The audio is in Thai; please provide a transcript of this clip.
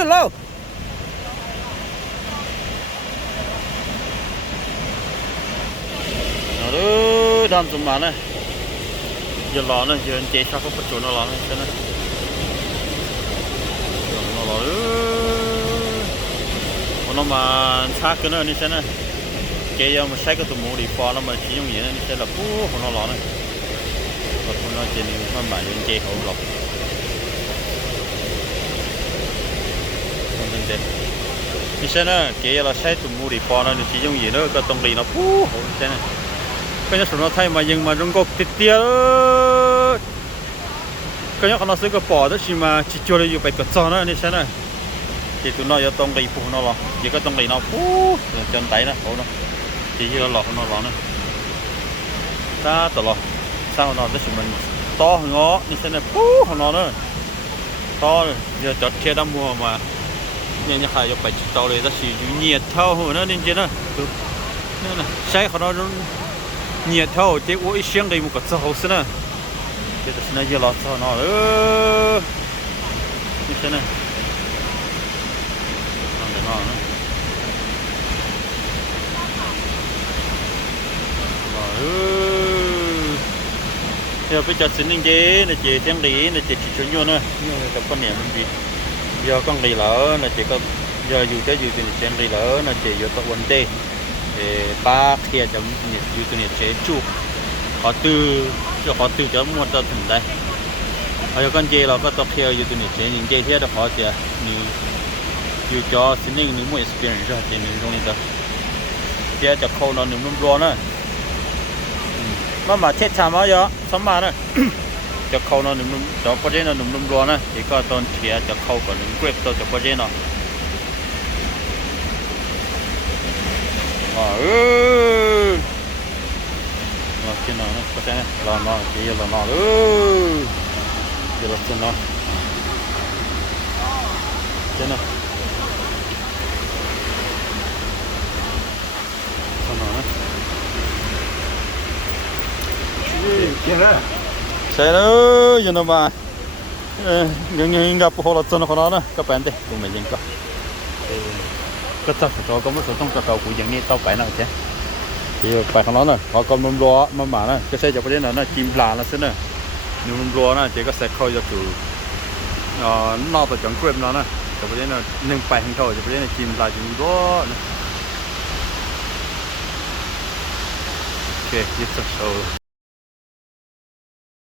ขึ้นแล้วดำสมมานะอย่ารอนะยืนเจ๊ชอบก็ประจุนรอนะใช่ไหมรอคนมาช้ากันนะนี่ใช่ไหมเจ๊ยังมาใช้กับตัวหมูดีฟอแล้วมาชี้ยงอย่างนี้ใช่หรอปูคนรอนะก็คนเราเจนี่มันมายืนเจ๊เขาหรอกคนนั้นเจ๊นี่ใช่ไหมเจ๊เราใช้ตัวหมูดีฟอแล้วชี้ยงอย่างนี้ก็ต้องรีนะปูใช่ไหมก็จะสนใจมายังมาจงก็ติดเตี้ยก็ยังคนซื้อกระป๋อถ้าชิมาจิจวเลยอยู่ไปกดซ้อนนะนี่ใช่ไหมจิตุน้อยจะต้องรีปูนอหรอยี่ก็ต้องรีนอปูจนไตนะโอ้เนาะจีเยอะหรอกนอหรอนะตาตลอดสร้างนอถ้าชิมันต่อหัวนี่ใช่ไหมปูนอเนาะต่อเดี๋ยวจดเชื่อดำมัวมาเนี่ยจะขายไปจิตต่อเลยถ้าชิอยู่เหยียดเท่าหัวนั่นจริงๆนะนี่นะใช้คนเราnhiệt thâu thế ôi xiang đây một cái sao xí nè cái đó nó giờ lọt sao nó như thế này nó giờ bây giờ xin anh chế là chị xem đi là chị chỉ cho nữa nhưng tập con niệm gì giờ con đi lỡ là chị có giờ dù cái gì thì xem đi lỡ là chị giờ có vấn đề ba kia chấm nhiệt như cái nhiệt chế trụ họ tư cho mua cho thằng đây ở con dê là có tập theo như cái nhiệt chế những dê thế đó họ sẽ như cho xin những những mua experience cho thì những trong này đó dê cho khâu nó nướng luôn nữa mà chết chả mà giờ sớm mà nữa cho khâu nó nướng cho có dê nó nướng luôn nữa thì có tôn thìa cho khâu còn nướng grip cho có dê nó cái nó có thế là nó chỉ là nó giờ là chân nó chân nó chân nó xe nó giờ nó mà những gặp hồ là chân nó nè các bạn đây cùng mình nhìn coiก็จับตัวก็ไม่ต้องจับตัวกูอย่างนี้ต่อไปนะใช่ที่ไปของเราเนาะพอก็นุ่มรัวมาหมานะก็ใช้จากประเด็นนั้นนะจิ้มปลาแล้วใช่ไหมนุ่มรัวนะเจ๊ก็ใส่เข้าจะคือนอกจากจังเกลือแล้วนะจากประเด็นนั้นหนึ่งไปทั้งเข้าจากประเด็นนั้นจิ้มปลาจิ้มรัวนะโอเคยึดสักโซ่